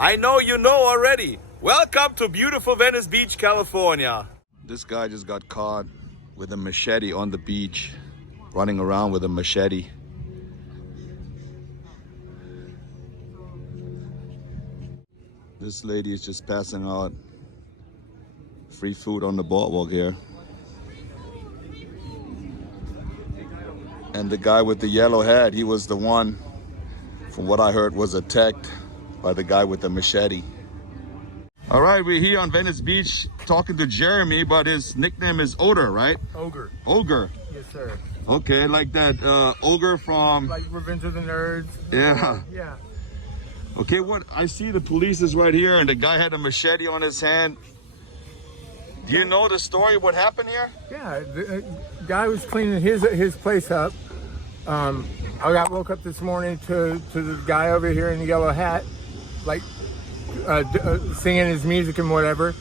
I know you know already. Welcome to beautiful Venice Beach, California. This guy just got caught with a machete on the beach, running around with a machete. This lady is just passing out free food on the boardwalk here. And the guy with the yellow hat, he was the one, from what I heard, was attacked by the guy with the machete. All right, we're here on Venice Beach talking to Jeremy, but his nickname is Ogre, right? Ogre. Ogre. Yes, sir. Okay, like that ogre from... Like Revenge of the Nerds. Yeah. Yeah. Okay, what I see, the police is right here, and the guy had a machete on his hand. Do you know the story? What happened here? Yeah, the guy was cleaning his place up. I woke up this morning to the guy over here in the yellow hat, like singing his music and whatever.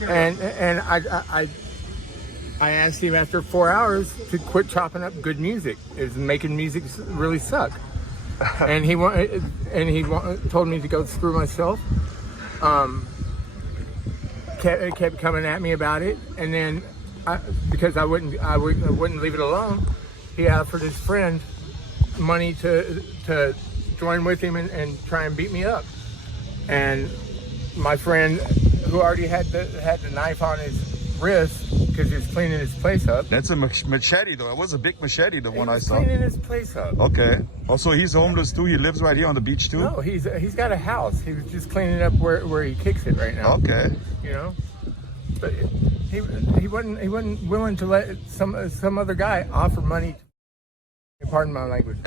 And I asked him after 4 hours to quit chopping up good music. Is making music really suck. And he told me to go screw myself. Kept coming at me about it, and then because I wouldn't leave it alone, he offered his friend money to join with him and try and beat me up. And my friend, who already had the knife on his wrist because he was cleaning his place up. That's a machete, though. It was a big machete, the one I saw. Cleaning his place up. Okay. Also, he's homeless too. He lives right here on the beach too. No, he's got a house. He was just cleaning up where he kicks it right now. Okay. You know, but he wasn't willing to let some other guy offer money. Pardon my language.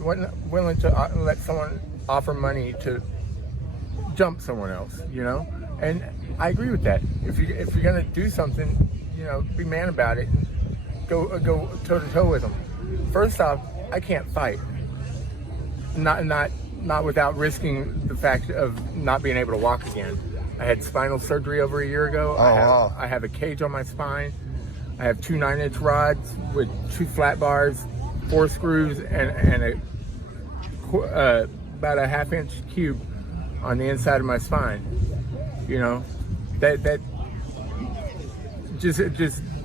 Wasn't willing to let someone offer money to jump someone else. You know, and I agree with that. If you're gonna do something, you know, be man about it. And go toe to toe with them. First off, I can't fight. Not without risking the fact of not being able to walk again. I had spinal surgery over a year ago. Wow. I have a cage on my spine. I have 2 9-inch rods with 2 flat bars, 4 screws, and about a 1/2-inch cube on the inside of my spine. You know, that just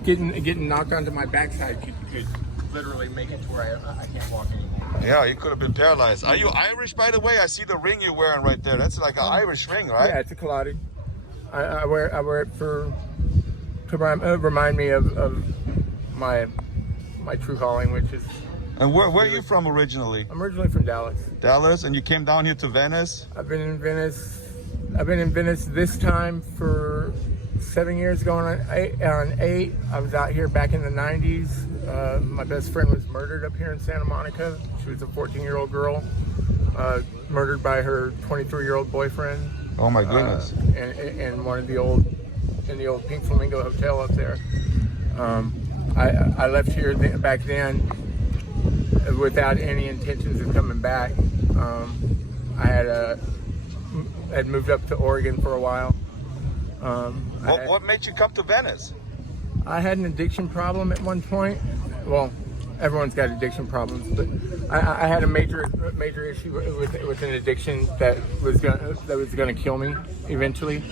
getting knocked onto my backside could literally make it to where I can't walk anymore. Yeah, you could have been paralyzed. Are you Irish, by the way? I see the ring you're wearing right there. That's like an Irish ring, right? Yeah, it's a collage. I wear it to remind me of my true calling, which is. And where are you from originally? I'm originally from Dallas. Dallas, and you came down here to Venice? I've been in Venice this time for 7 years, going on 8. I was out here back in the 90s. My best friend was murdered up here in Santa Monica. She was a 14-year-old girl, murdered by her 23-year-old boyfriend. Oh my goodness! And in the old Pink Flamingo Hotel up there. I left here back then without any intentions of coming back. I had moved up to Oregon for a while. What made you come to Venice? I had an addiction problem at one point. Well, everyone's got addiction problems, but I had a major issue with an addiction that was gonna kill me eventually,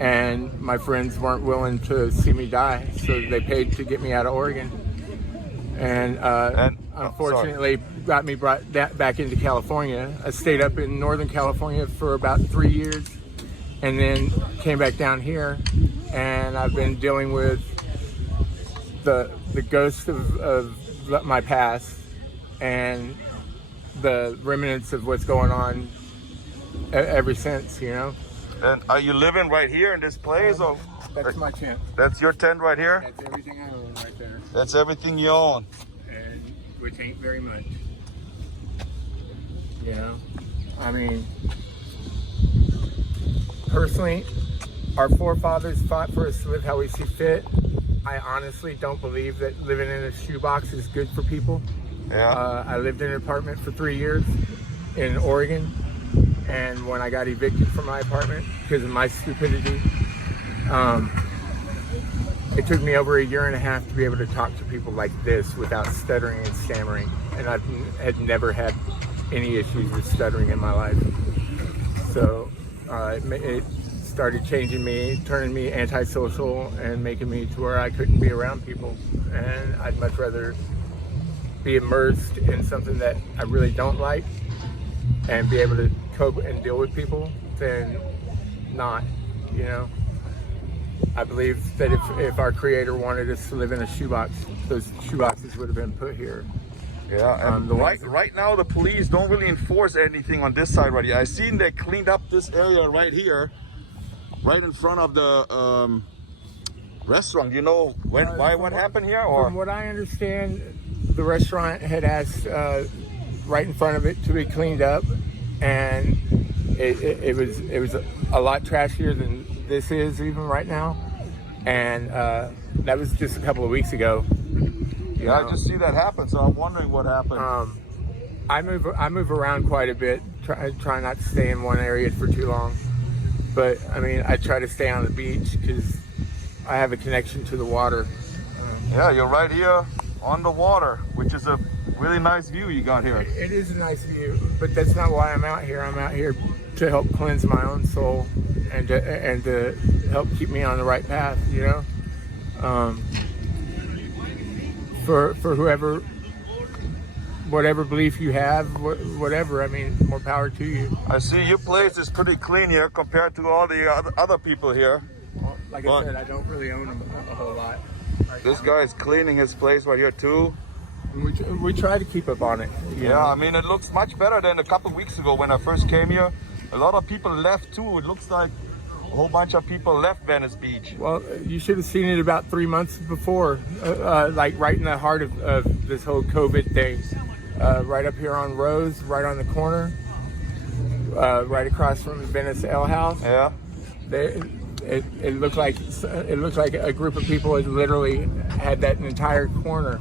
and my friends weren't willing to see me die, so they paid to get me out of Oregon, and unfortunately got me brought back into California. I stayed up in Northern California for about 3 years, and then came back down here, and I've been dealing with the ghost of my past and the remnants of what's going on ever since, you know. And are you living right here in this place? Or that's my tent. That's your tent right here? That's everything I own right there. That's everything you own? And which ain't very much. You know? I mean, personally, our forefathers fought for us to live how we see fit. I honestly don't believe that living in a shoebox is good for people. Yeah. I lived in an apartment for 3 years in Oregon, and when I got evicted from my apartment because of my stupidity, it took me over a year and a half to be able to talk to people like this without stuttering and stammering, and I had never had any issues with stuttering in my life. So it started changing me, turning me antisocial, and making me to where I couldn't be around people. And I'd much rather be immersed in something that I really don't like and be able to cope and deal with people than not, you know. I believe that if our creator wanted us to live in a shoebox, those shoeboxes would have been put here. Yeah, and right now the police don't really enforce anything on this side right here. I seen they cleaned up this area right here, right in front of the restaurant. You know what happened here? Or from what I understand, the restaurant had asked right in front of it to be cleaned up, and it was a lot trashier than this is even right now, and that was just a couple of weeks ago. Yeah, I just see that happen, so I'm wondering what happened. I move around quite a bit. Try not to stay in one area for too long, but I mean I try to stay on the beach because I have a connection to the water. Yeah, you're right here on the water, which is a really nice view you got here. It is a nice view, but that's not why I'm out here. I'm out here to help cleanse my own soul and to help keep me on the right path, you know. For whoever, whatever belief you have, whatever, I mean, more power to you. I see your place is pretty clean here compared to all the other people here. Well, like I said, I don't really own a whole lot. This guy is cleaning his place right here too. We try to keep up on it. Yeah, know? I mean, it looks much better than a couple weeks ago when I first came here. A lot of people left too. It looks like a whole bunch of people left Venice Beach. Well, you should have seen it about 3 months before, like right in the heart of this whole COVID thing. Right up here on Rose, right on the corner, right across from the Venice Ale House. Yeah. It looked like a group of people had literally had that entire corner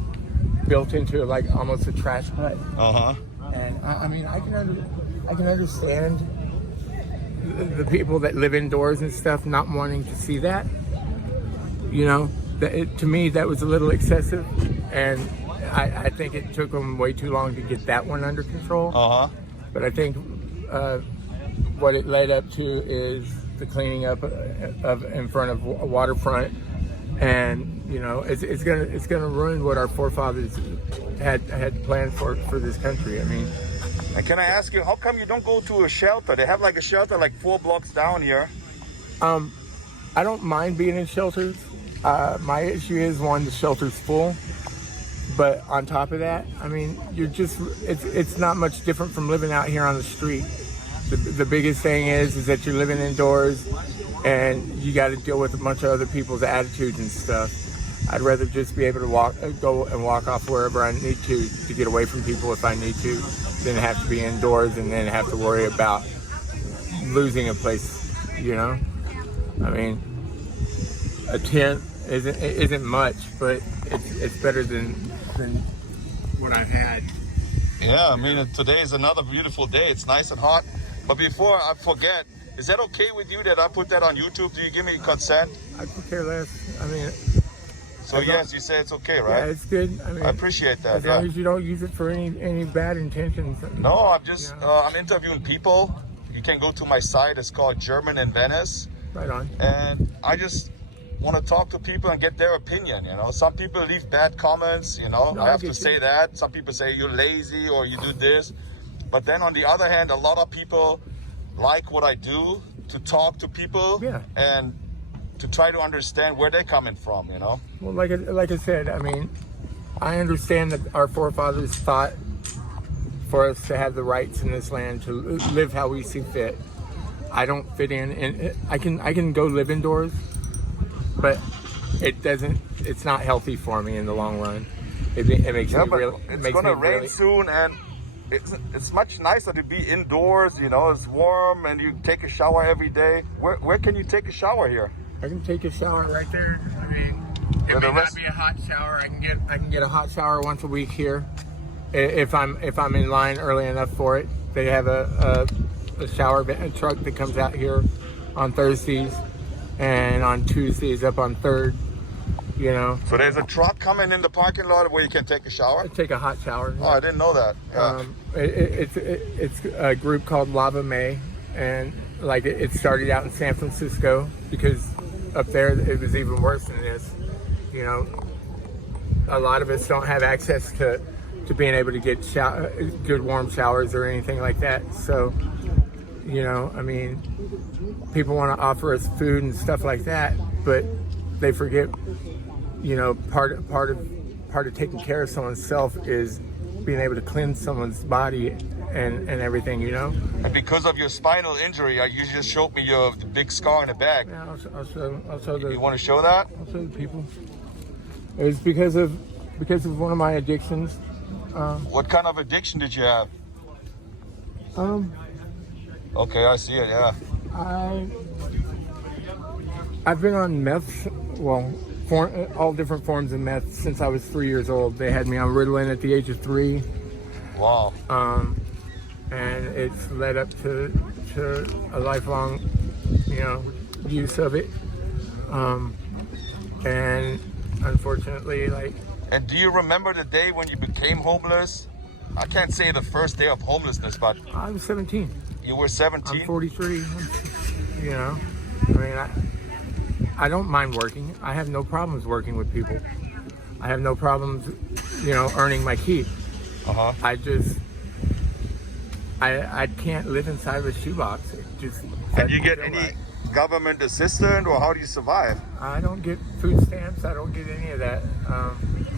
built into like almost a trash hut. And I mean, I can understand the people that live indoors and stuff not wanting to see that. You know, to me that was a little excessive, and I think it took them way too long to get that one under control. But I think what it led up to is the cleaning up of in front of a waterfront, and you know it's gonna ruin what our forefathers had planned for this country. I mean, and can I ask you, how come you don't go to a shelter? They have like a shelter like 4 blocks down here. I don't mind being in shelters. My issue is, one, the shelter's full. But on top of that, I mean, it's not much different from living out here on the street. The biggest thing is that you're living indoors and you got to deal with a bunch of other people's attitudes and stuff. I'd rather just be able to go and walk off wherever I need to get away from people if I need to, than have to be indoors and then have to worry about losing a place, you know? I mean, a tent isn't much, but it's better than what I had. Yeah, I mean, today is another beautiful day. It's nice and hot. But before I forget, is that okay with you that I put that on YouTube? Do you give me consent? I could care less. I mean, so yes, you say it's okay, right? Yeah, it's good. I mean, I appreciate that. As long as you don't use it for any bad intentions. No, I'm just I'm interviewing people. You can go to my site. It's called German in Venice. Right on. And I just want to talk to people and get their opinion. You know, some people leave bad comments. You know, I have to say that. Some people say you're lazy or you do this. But then on the other hand, a lot of people like what I do, to talk to people and to try to understand where they're coming from, you know? Well, like I said, I mean, I understand that our forefathers fought for us to have the rights in this land to live how we see fit. I don't fit in, and I can go live indoors, but it's not healthy for me in the long run. It makes me really. It's gonna rain soon, and it's much nicer to be indoors. You know, it's warm, and you take a shower every day. Where can you take a shower here? I can take a shower right there. I mean, it may not be a hot shower. I can get a hot shower once a week here, if I'm in line early enough for it. They have a shower truck that comes out here on Thursdays and on Tuesdays up on 3rd. You know. So there's a truck coming in the parking lot where you can take a shower? Take a hot shower. Oh, I didn't know that. Yeah. It's a group called Lava May, and like it started out in San Francisco, because up there it was even worse than this. You know, a lot of us don't have access to being able to get good warm showers or anything like that. So, you know, I mean, people want to offer us food and stuff like that, but they forget, you know, part of taking care of someone's self is being able to cleanse someone's body and everything, you know. And because of your spinal injury, you just showed me the big scar in the back. Yeah, I'll show the. You want to show that? I'll show the people. It was because of one of my addictions. What kind of addiction did you have? Okay, I see it. Yeah. I've been on meth. Well, all different forms of meth since I was 3 years old. They had me on Ritalin at the age of 3. Wow. And it's led up to a lifelong, you know, use of it. And unfortunately, like. And do you remember the day when you became homeless? I can't say the first day of homelessness, but I was 17. You were 17? I'm 43. You know, I mean, I don't mind working. I have no problems working with people. I have no problems, you know, earning my keep. I just, I can't live inside of a shoebox. It just. And you get any government assistance, or how do you survive? I don't get food stamps. I don't get any of that.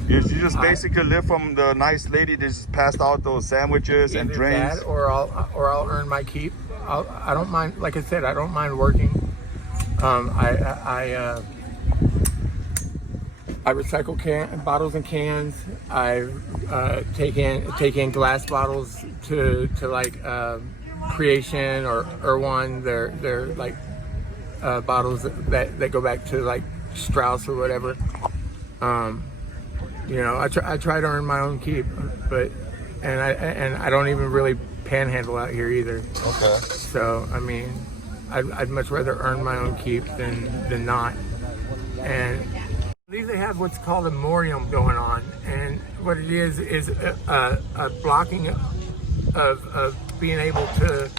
You just basically live from the nice lady that just passed out those sandwiches and drinks. That, or I'll earn my keep. I don't mind. Like I said, I don't mind working. I recycle bottles and cans. I take in glass bottles to like Creation or Irwin. They're like bottles that go back to like Strauss or whatever. You know, I try to earn my own keep, but I don't even really panhandle out here either. Okay. So I mean, I'd much rather earn my own keep than not. And these they have what's called ammorium going on, and what it is a blocking of being able to,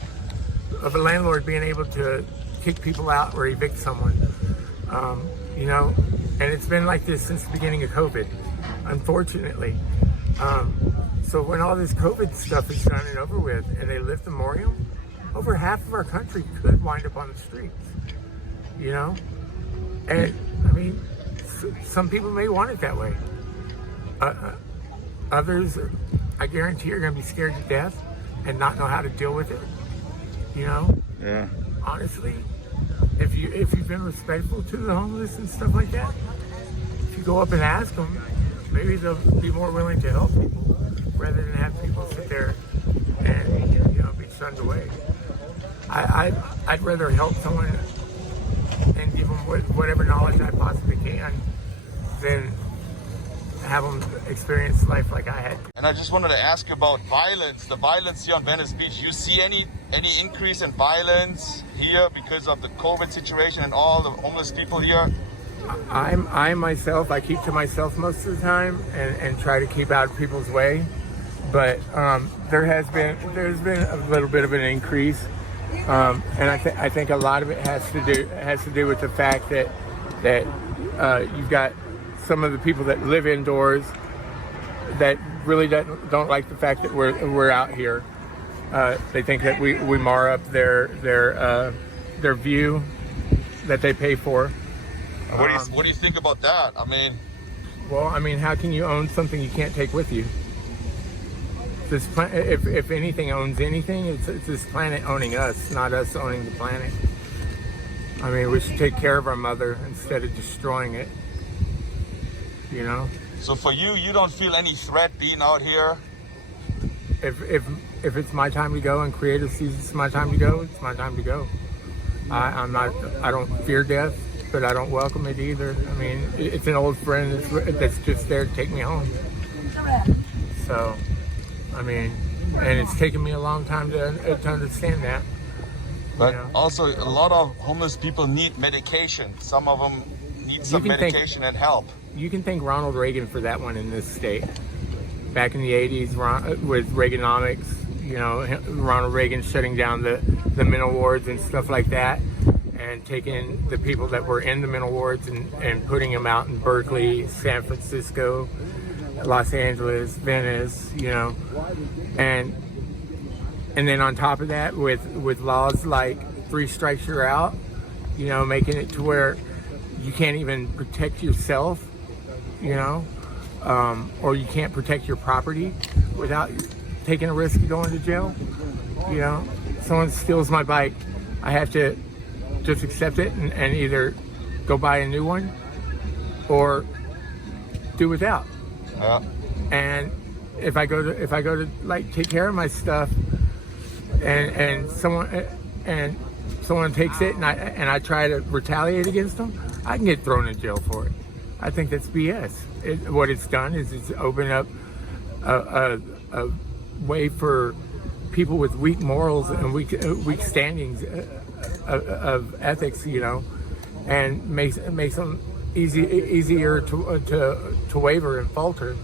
of a landlord being able to kick people out or evict someone. You know, and it's been like this since the beginning of COVID, unfortunately. So when all this COVID stuff is done and over with, and they lift the ammorium, over half of our country could wind up on the streets, you know? And I mean, some people may want it that way. Others, I guarantee, are gonna be scared to death and not know how to deal with it, you know? Yeah. Honestly, if you've been respectful to the homeless and stuff like that, if you go up and ask them, maybe they'll be more willing to help people rather than have people sit there and, you know, be shunned away. I'd rather help someone and give them whatever knowledge I possibly can than have them experience life like I had. And I just wanted to ask you about violence. The violence here on Venice Beach. You see any increase in violence here because of the COVID situation and all the homeless people here? I myself, I keep to myself most of the time and try to keep out of people's way. But there's been a little bit of an increase, and I think a lot of it has to do with the fact that you've got some of the people that live indoors that really don't like the fact that we're out here. They think that we mar up their view that they pay for. What do you think about that? I mean, well, I mean, how can you own something you can't take with you? If anything owns anything, it's this planet owning us, not us owning the planet. I mean, we should take care of our mother instead of destroying it. You know. So for you don't feel any threat being out here? If it's my time to go and creator sees it's my time to go, it's my time to go. I don't fear death, but I don't welcome it either. I mean, it's an old friend that's just there to take me home. So, I mean, and it's taken me a long time to understand that. But also, a lot of homeless people need medication. Some of them need some medication and help. You can thank Ronald Reagan for that one in this state. Back in the 80s with Reaganomics, you know, Ronald Reagan shutting down the mental wards and stuff like that, and taking the people that were in the mental wards and putting them out in Berkeley, San Francisco, Los Angeles, Venice, you know, and then on top of that, with laws like 3 strikes you're out, you know, making it to where you can't even protect yourself, you know, or you can't protect your property without taking a risk of going to jail. You know, someone steals my bike, I have to just accept it and either go buy a new one or do without. And if I go to like take care of my stuff, and someone takes it and I try to retaliate against them, I can get thrown in jail for it. I think that's BS. What it's done is it's opened up a way for people with weak morals and weak standings of ethics, you know, and makes them easier to waver and falter,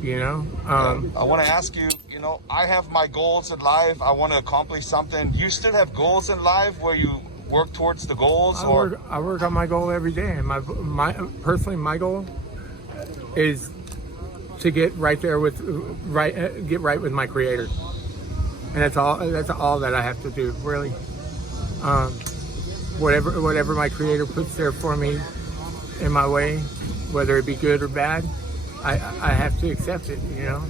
you know. I want to ask you, you know, I have my goals in life. I want to accomplish something. Do you still have goals in life where you work towards the goals? I work on my goal every day, and my goal is to get right there with my Creator, and that's all that I have to do, really. Whatever my Creator puts there for me in my way, whether it be good or bad, I have to accept it, you know,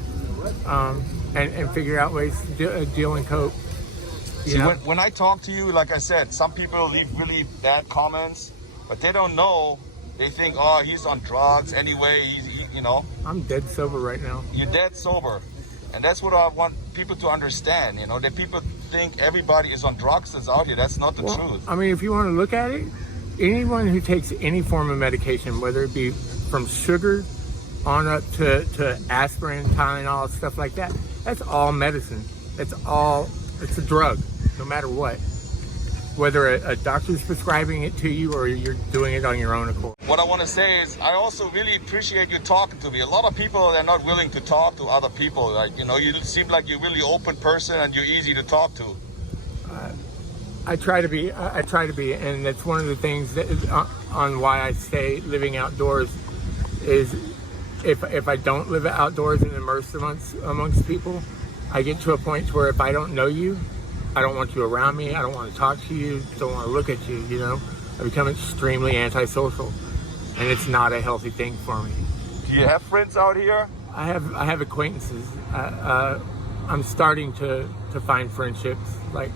and figure out ways to deal and cope. See, when I talk to you, like I said, some people leave really bad comments, but they don't know. They think, oh, he's on drugs anyway, you know. I'm dead sober right now. You're dead sober. And that's what I want people to understand, you know, that people think everybody is on drugs that's out here. That's not the truth. I mean, if you want to look at it, anyone who takes any form of medication, whether it be from sugar on up to aspirin, Tylenol, stuff like that, that's all medicine. It's a drug, no matter what. Whether a doctor's prescribing it to you or you're doing it on your own accord. What I want to say is, I also really appreciate you talking to me. A lot of people are not willing to talk to other people. Like, you know, you seem like you're a really open person and you're easy to talk to. I try to be, and that's one of the things that is on why I stay living outdoors. Is if I don't live outdoors and immerse amongst people, I get to a point where if I don't know you, I don't want you around me, I don't want to talk to you, don't want to look at you, you know. I become extremely antisocial, and it's not a healthy thing for me. Do you have friends out here? I have acquaintances. I'm starting to find friendships, like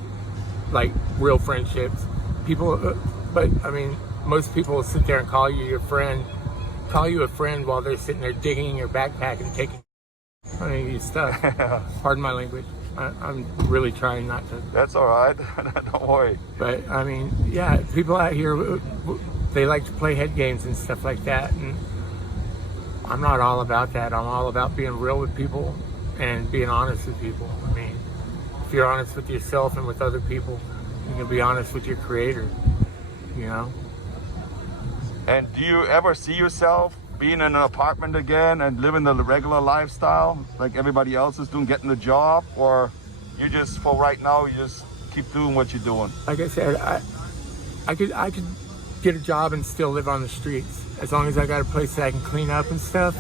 real friendships. People, but I mean, most people will sit there and call you a friend while they're sitting there digging in your backpack and taking your stuff. Pardon my language. I'm really trying not to. That's all right. Don't worry. But I mean, yeah, people out here, they like to play head games and stuff like that, and I'm not all about that. I'm all about being real with people and being honest with people. I mean, if you're honest with yourself and with other people, you can be honest with your Creator, you know. And do you ever see yourself being in an apartment again and living the regular lifestyle like everybody else is doing, getting a job? Or you just, for right now, you just keep doing what you're doing? Like I said, I could get a job and still live on the streets. As long as I got a place that I can clean up and stuff,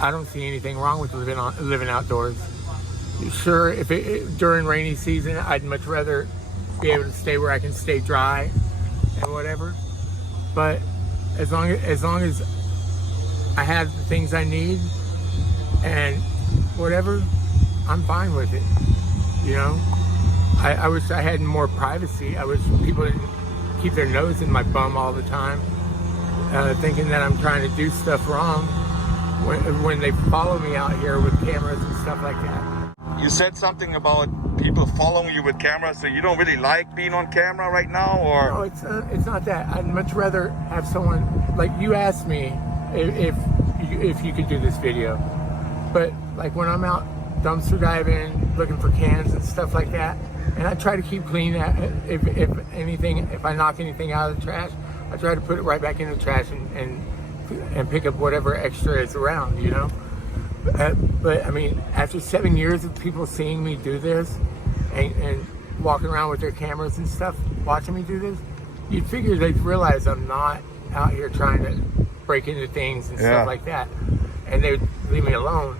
I don't see anything wrong with living outdoors. Sure, during rainy season, I'd much rather be able to stay where I can stay dry and whatever. But as long as I have the things I need and whatever, I'm fine with it. You know, I wish I had more privacy. I wish people didn't keep their nose in my bum all the time, thinking that I'm trying to do stuff wrong when they follow me out here with cameras and stuff like that. You said something about people following you with cameras, so you don't really like being on camera right now, or? No, it's not that. I'd much rather have someone, like you asked me if you could do this video, but like when I'm out dumpster diving, looking for cans and stuff like that, and I try to keep clean. If I knock anything out of the trash, I try to put it right back in the trash and pick up whatever extra is around, you know. But I mean, after 7 years of people seeing me do this and walking around with their cameras and stuff, watching me do this, you'd figure they'd realize I'm not out here trying to break into things and stuff like that, and they'd leave me alone.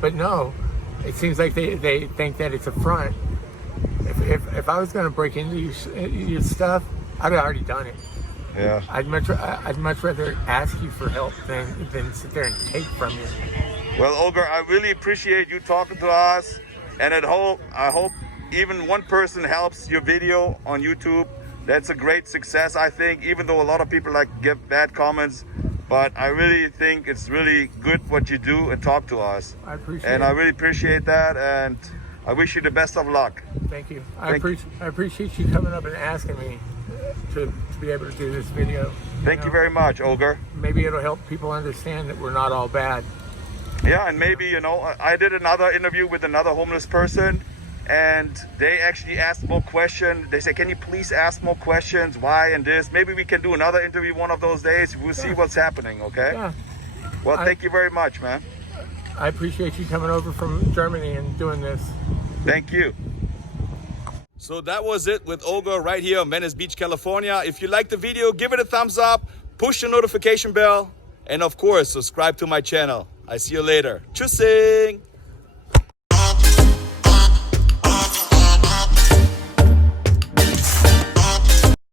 But no, it seems like they think that it's a front. If I was going to break into your stuff, I'd have already done it. Yeah. I'd much rather ask you for help than sit there and take from you. Well, Olga, I really appreciate you talking to us, and I hope even one person helps your video on YouTube. That's a great success, I think, even though a lot of people give bad comments. But I really think it's really good what you do and talk to us. I appreciate it. And I really appreciate that, and I wish you the best of luck. Thank you. I appreciate you coming up and asking me to be able to do this video. Thank you very much, Olga. Maybe it'll help people understand that we're not all bad. Yeah, and maybe, I did another interview with another homeless person, and they actually asked more questions. They said, can you please ask more questions? Why and this? Maybe we can do another interview one of those days. We'll see what's happening, okay? Yeah. Well, thank you very much, man. I appreciate you coming over from Germany and doing this. Thank you. So that was it with Olga right here in Venice Beach, California. If you liked the video, give it a thumbs up, push the notification bell, and of course, subscribe to my channel. I see you later. Tschüssing!